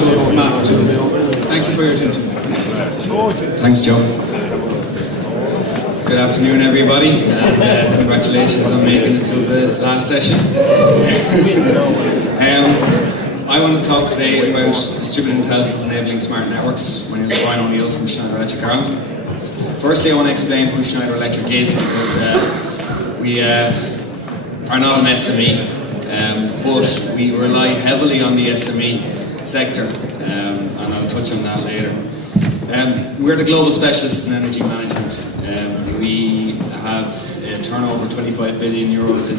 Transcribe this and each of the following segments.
Thank you for your attention. Thanks, Joe. Good afternoon, everybody, and congratulations on making it to the last session. I want to talk today about distributed intelligence enabling smart networks. My name is Brian O'Neill from Schneider Electric Ireland. Firstly, I want to explain who Schneider Electric is, because we are not an SME, but we rely heavily on the SME sector, and I'll touch on that later. We're the global specialists in energy management. We have a turnover of 25 billion euros in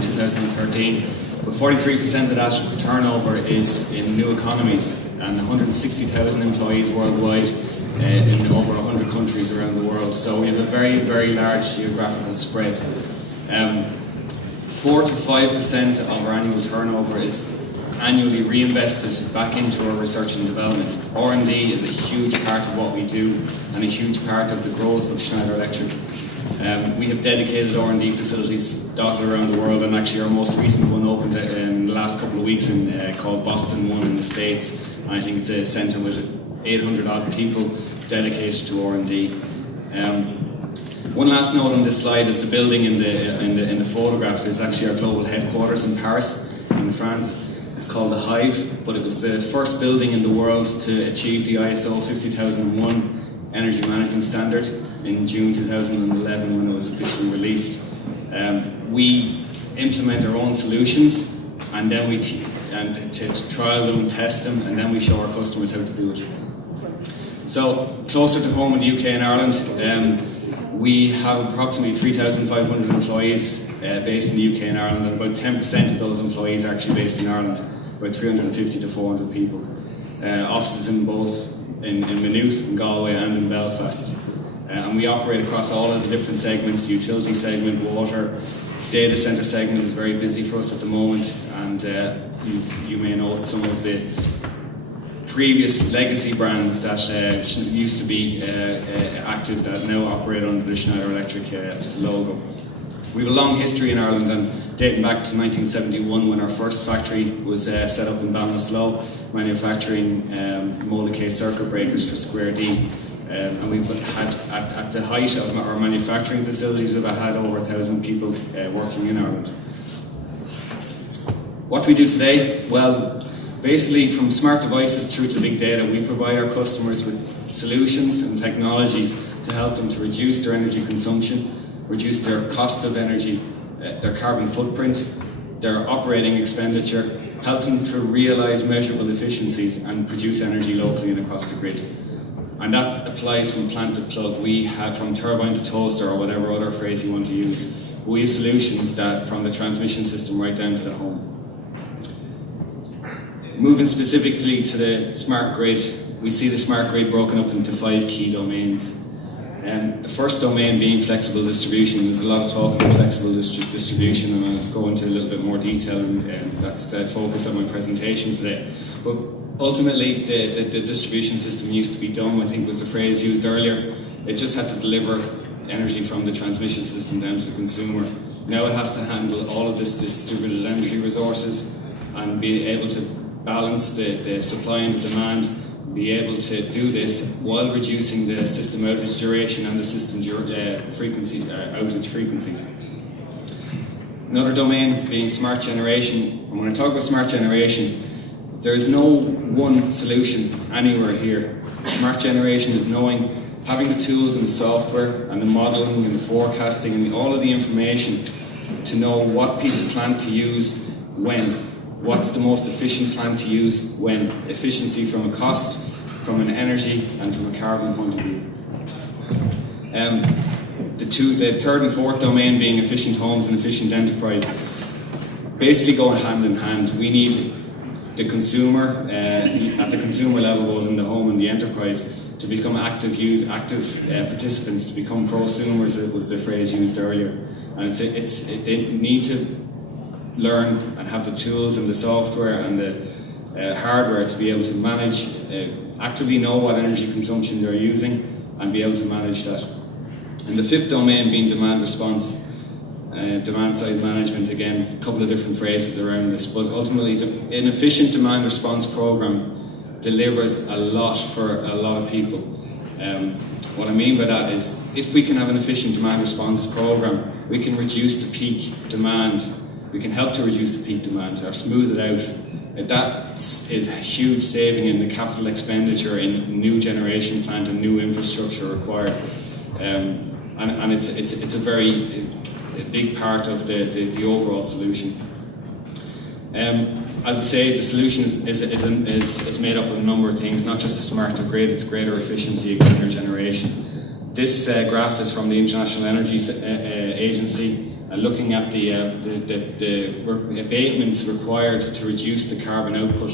2013, but 43% of that turnover is in new economies, and 160,000 employees worldwide in over 100 countries around the world. So we have a very, very large geographical spread. 4 to 5% of our annual turnover is annually reinvested back into our research and development. R&D is a huge part of what we do and a huge part of the growth of Schneider Electric. We have dedicated R&D facilities dotted around the world, and actually our most recent one opened in the last couple of weeks called Boston One in the States. And I think it's a centre with 800 odd people dedicated to R&D. One last note on this slide is the building in the photograph is actually our global headquarters in Paris, in France. It's called the Hive, but it was the first building in the world to achieve the ISO 50001 energy management standard in June 2011 when it was officially released. We implement our own solutions, and then we to trial them, test them, and then we show our customers how to do it. So closer to home in the UK and Ireland, we have approximately 3,500 employees based in the UK and Ireland, and about 10% of those employees are actually based in Ireland, about 350 to 400 people. Offices in both in Maynooth, in Galway and in Belfast. And we operate across all of the different segments: the utility segment, water, data centre segment is very busy for us at the moment, and you may know some of the previous legacy brands that used to be active that now operate under the Schneider Electric logo. We have a long history in Ireland, and dating back to 1971 when our first factory was set up in Ballinasloe, manufacturing molded case circuit breakers for Square D. And we've had, at the height of our manufacturing facilities, we've had over 1,000 people working in Ireland. What do we do today? Well, basically, from smart devices through to big data, we provide our customers with solutions and technologies to help them to reduce their energy consumption, reduce their cost of energy, their carbon footprint, their operating expenditure, help them to realise measurable efficiencies and produce energy locally and across the grid. And that applies from plant to plug. We have from turbine to toaster, or whatever other phrase you want to use. We have solutions that from the transmission system right down to the home. Moving specifically to the smart grid, we see the smart grid broken up into 5 key domains. The first domain being flexible distribution. There's a lot of talk about flexible distribution, and I'll go into a little bit more detail, and that's the focus of my presentation today. But ultimately, the distribution system used to be dumb, I think was the phrase used earlier. It just had to deliver energy from the transmission system down to the consumer. Now it has to handle all of this distributed energy resources and be able to balance the supply and the demand, be able to do this while reducing the system outage duration and the system outage frequencies. Another domain being smart generation. And when I talk about smart generation, there is no one solution anywhere here. Smart generation is having the tools and the software and the modelling and the forecasting and all of the information to know what piece of plant to use when. What's the most efficient plant to use when? Efficiency from a cost, from an energy, and from a carbon point of view. The third and fourth domain being efficient homes and efficient enterprise basically go hand in hand. We need the consumer, at the consumer level, both in the home and the enterprise, to become active participants, to become prosumers, was the phrase used earlier. And they need to learn and have the tools and the software and the hardware to be able to manage, actively know what energy consumption they're using and be able to manage that. And the fifth domain being demand response, demand side management. Again, a couple of different phrases around this, but ultimately an efficient demand response program delivers a lot for a lot of people. What I mean by that is, if we can have an efficient demand response program, we can reduce the peak demand. We can help to reduce the peak demand or smooth it out. That is a huge saving in the capital expenditure in new generation plant and new infrastructure required. And it's a very big part of the overall solution. As I say, the solution is made up of a number of things, not just a smarter grid, it's greater efficiency and cleaner generation. This graph is from the International Energy Agency, looking at the abatements required to reduce the carbon output.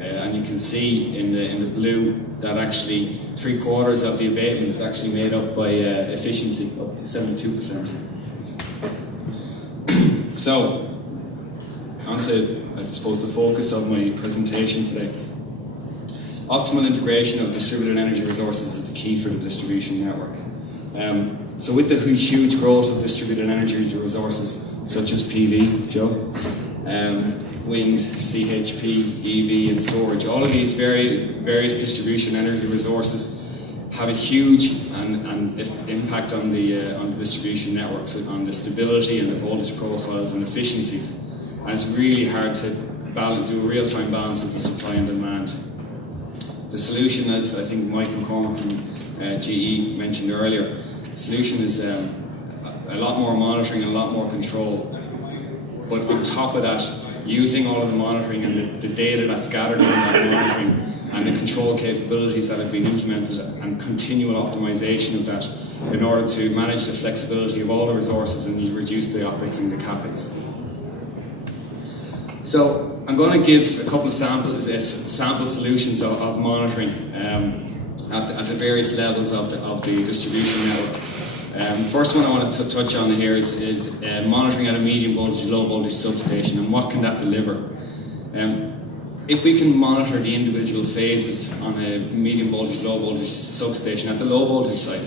And you can see in the blue that actually 3/4 of the abatement is actually made up by efficiency, up 72%. So, on to, I suppose, the focus of my presentation today. Optimal integration of distributed energy resources is the key for the distribution network. So with the huge growth of distributed energy resources, such as PV, Joe, wind, CHP, EV, and storage, all of these various distribution energy resources have a huge impact on the distribution networks, on the stability and the voltage profiles and efficiencies. And it's really hard to do a real-time balance of the supply and demand. The solution, as I think Mike McCormick from GE mentioned earlier, the solution is a lot more monitoring and a lot more control. But on top of that, using all of the monitoring and the data that's gathered from that monitoring and the control capabilities that have been implemented and continual optimization of that in order to manage the flexibility of all the resources and you reduce the OPEX and the CAPEX. So I'm going to give a couple of sample solutions of monitoring at the various levels of the distribution network. First one I want to touch on here is monitoring at a medium voltage, low voltage substation, and what can that deliver? If we can monitor the individual phases on a medium voltage, low voltage substation at the low voltage side,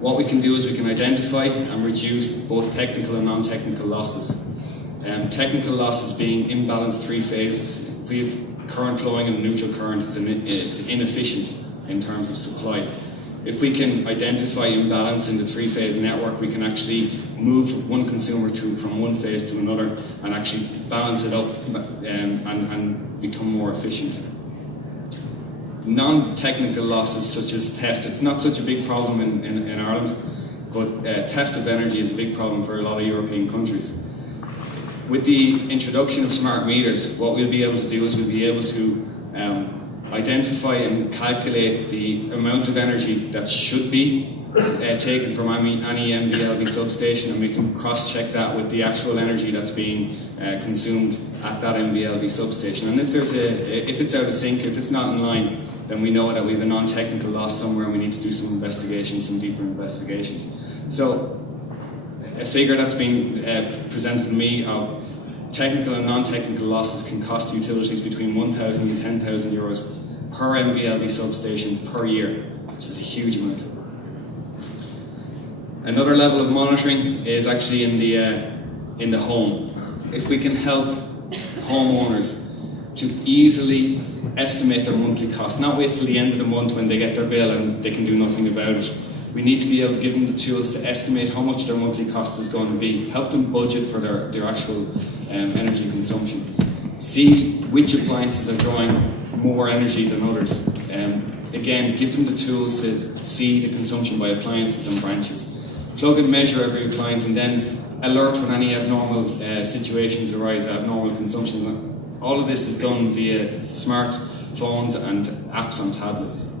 what we can do is we can identify and reduce both technical and non-technical losses. Technical losses being imbalanced three phases. If we have current flowing and neutral current, it's inefficient in terms of supply. If we can identify imbalance in the three-phase network, we can actually move one consumer from one phase to another and actually balance it up and become more efficient. Non-technical losses such as theft, it's not such a big problem in Ireland, but theft of energy is a big problem for a lot of European countries. With the introduction of smart meters, what we'll be able to do is we'll be able to identify and calculate the amount of energy that should be taken from any MVLV substation, and we can cross-check that with the actual energy that's being consumed at that MVLV substation. And if it's out of sync, if it's not in line, then we know that we have a non-technical loss somewhere and we need to do some investigations, some deeper investigations. So a figure that's been presented to me of technical and non-technical losses can cost utilities between 1,000 and 10,000 euros per MVLV substation per year, which is a huge amount. Another level of monitoring is actually in the home. If we can help homeowners to easily estimate their monthly cost, not wait till the end of the month when they get their bill and they can do nothing about it. We need to be able to give them the tools to estimate how much their monthly cost is going to be, help them budget for their actual energy consumption, see which appliances are drawing more energy than others. Again, give them the tools to see the consumption by appliances and branches. Plug and measure every appliance and then alert when any abnormal situations arise, abnormal consumption. All of this is done via smartphones and apps on tablets.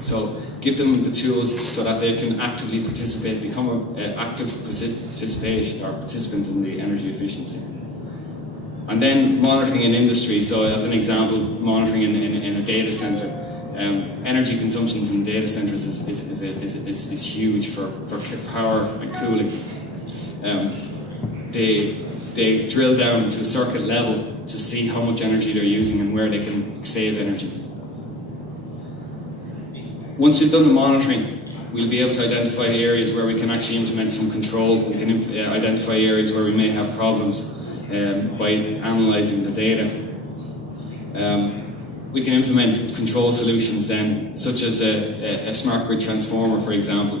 So give them the tools so that they can actively participate, become an active participant in the energy efficiency. And then monitoring in industry. So as an example, monitoring in a data center. Energy consumptions in data centers is huge for power and cooling. They drill down to a circuit level to see how much energy they're using and where they can save energy. Once we've done the monitoring, we'll be able to identify areas where we can actually implement some control. We can identify areas where we may have problems by analysing the data. we can implement control solutions then, such as a smart grid transformer, for example.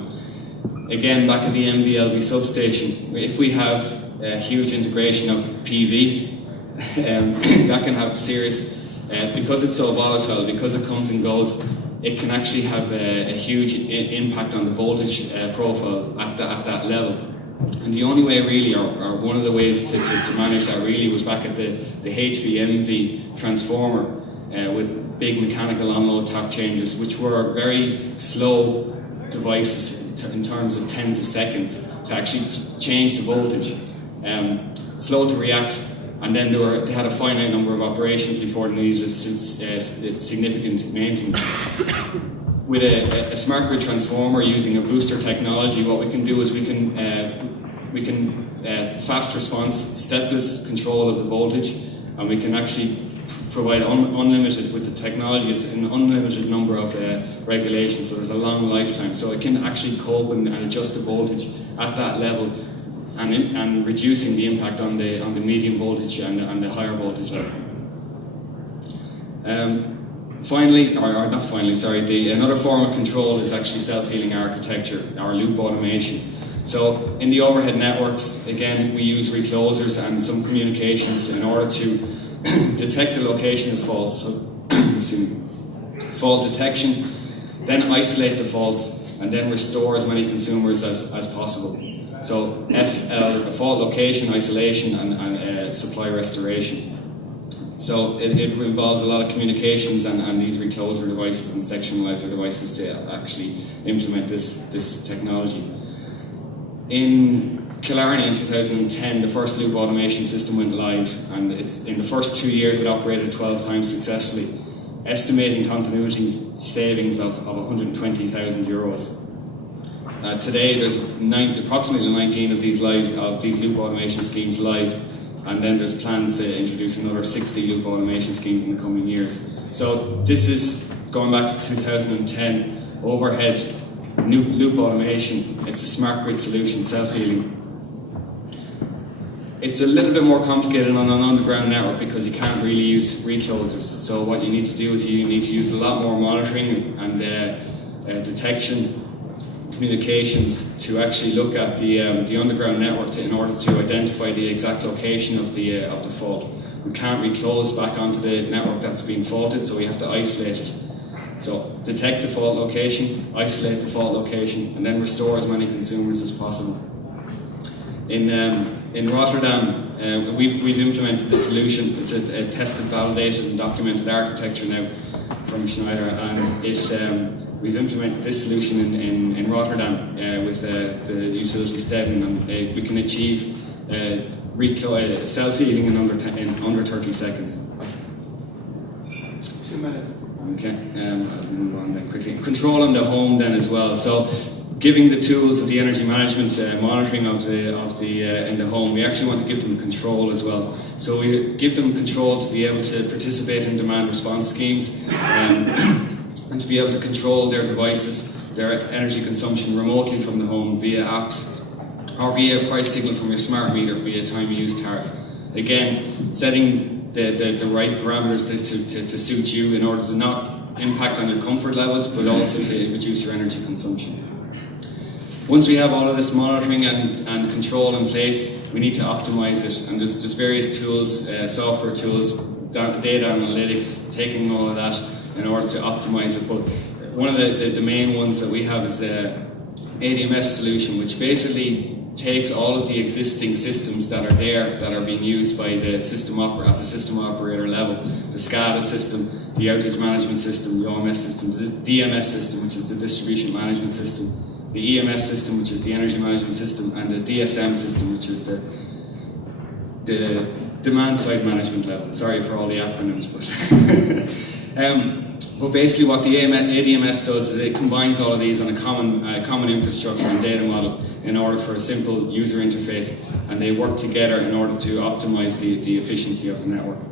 Again, back at the MVLV substation, if we have a huge integration of PV, that can have serious, because it's so volatile, because it comes and goes, it can actually have a huge impact on the voltage profile at that level. And the only way really, or one of the ways to manage that really, was back at the HV-MV transformer with big mechanical on-load tap changes, which were very slow devices in terms of tens of seconds to actually change the voltage. Slow to react, and then they had a finite number of operations before they needed significant maintenance. With a smart grid transformer using a booster technology, what we can do is we can fast response, stepless control of the voltage, and we can actually provide unlimited, with the technology, it's an unlimited number of regulations, so there's a long lifetime. So it can actually cope and adjust the voltage at that level, and reducing the impact on the medium voltage and the higher voltage level. Another form of control is actually self-healing architecture, or loop automation. So in the overhead networks, again, we use reclosers and some communications in order to detect the location of faults. So, fault detection, then isolate the faults, and then restore as many consumers as possible. So FL, fault location, isolation, and supply restoration. So it involves a lot of communications and these recloser devices and sectionalizer devices to actually implement this technology. In Killarney in 2010, the first loop automation system went live, and it's in the first 2 years it operated 12 times successfully, estimating continuity savings of 120,000 euros. Today there's approximately 19 of these loop automation schemes live, and then there's plans to introduce another 60 loop automation schemes in the coming years. So this is going back to 2010, overhead loop automation. It's a smart grid solution, self-healing. It's a little bit more complicated on an underground network because you can't really use reclosers. So what you need to do is you need to use a lot more monitoring and detection, communications to actually look at the underground network in order to identify the exact location of the fault. We can't reclose back onto the network that's been faulted, so we have to isolate it. So detect the fault location, isolate the fault location, and then restore as many consumers as possible. In Rotterdam, we've implemented this solution. It's a tested, validated, and documented architecture now from Schneider, and we've implemented this solution in Rotterdam with the utility Stedin, and we can achieve self-healing in under 30 seconds. 2 minutes. Okay, I'll move on then quickly. Control in the home then as well. So, giving the tools of the energy management monitoring of the in the home, we actually want to give them control as well. So we give them control to be able to participate in demand response schemes and to be able to control their devices, their energy consumption remotely from the home via apps or via a price signal from your smart meter via time use tariff. Again, setting the right parameters to suit you in order to not impact on your comfort levels, but also to reduce your energy consumption. Once we have all of this monitoring and control in place, we need to optimize it, and there's various tools, software tools, data analytics, taking all of that in order to optimize it. But one of the main ones that we have is ADMS solution, which basically takes all of the existing systems that are there, that are being used by the system at the system operator level, the SCADA system, the outage management system, the OMS system, the DMS system, which is the distribution management system, the EMS system, which is the energy management system, and the DSM system, which is the demand side management level. Sorry for all the acronyms, but basically what the ADMS does is it combines all of these on a common infrastructure and data model in order for a simple user interface, and they work together in order to optimize the efficiency of the network.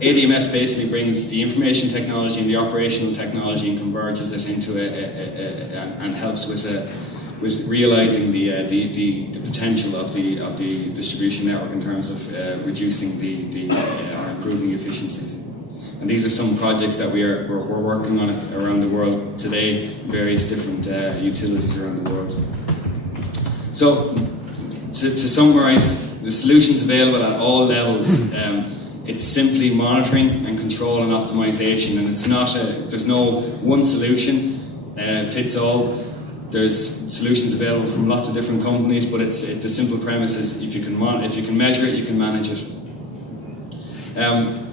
ADMS basically brings the information technology and the operational technology and converges it into and helps with realizing the potential of the distribution network in terms of reducing or improving efficiencies. And these are some projects that we're working on around the world today, various different utilities around the world. So, to summarise, the solutions available at all levels. It's simply monitoring and control and optimization, and it's not there's no one solution fits all. There's solutions available from lots of different companies, but the simple premise is if you can measure it, you can manage it.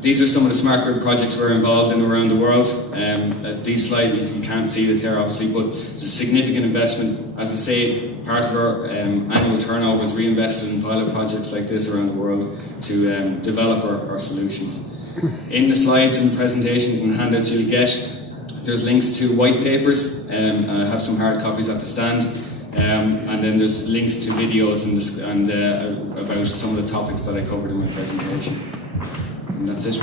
These are some of the smart grid projects we're involved in around the world. These slides, you can't see it here obviously, but it's a significant investment. As I say, part of our annual turnover is reinvested in pilot projects like this around the world to develop our solutions. In the slides and the presentations and handouts you'll get, there's links to white papers. I have some hard copies at the stand. And then there's links to videos and about some of the topics that I covered in my presentation. And that's it.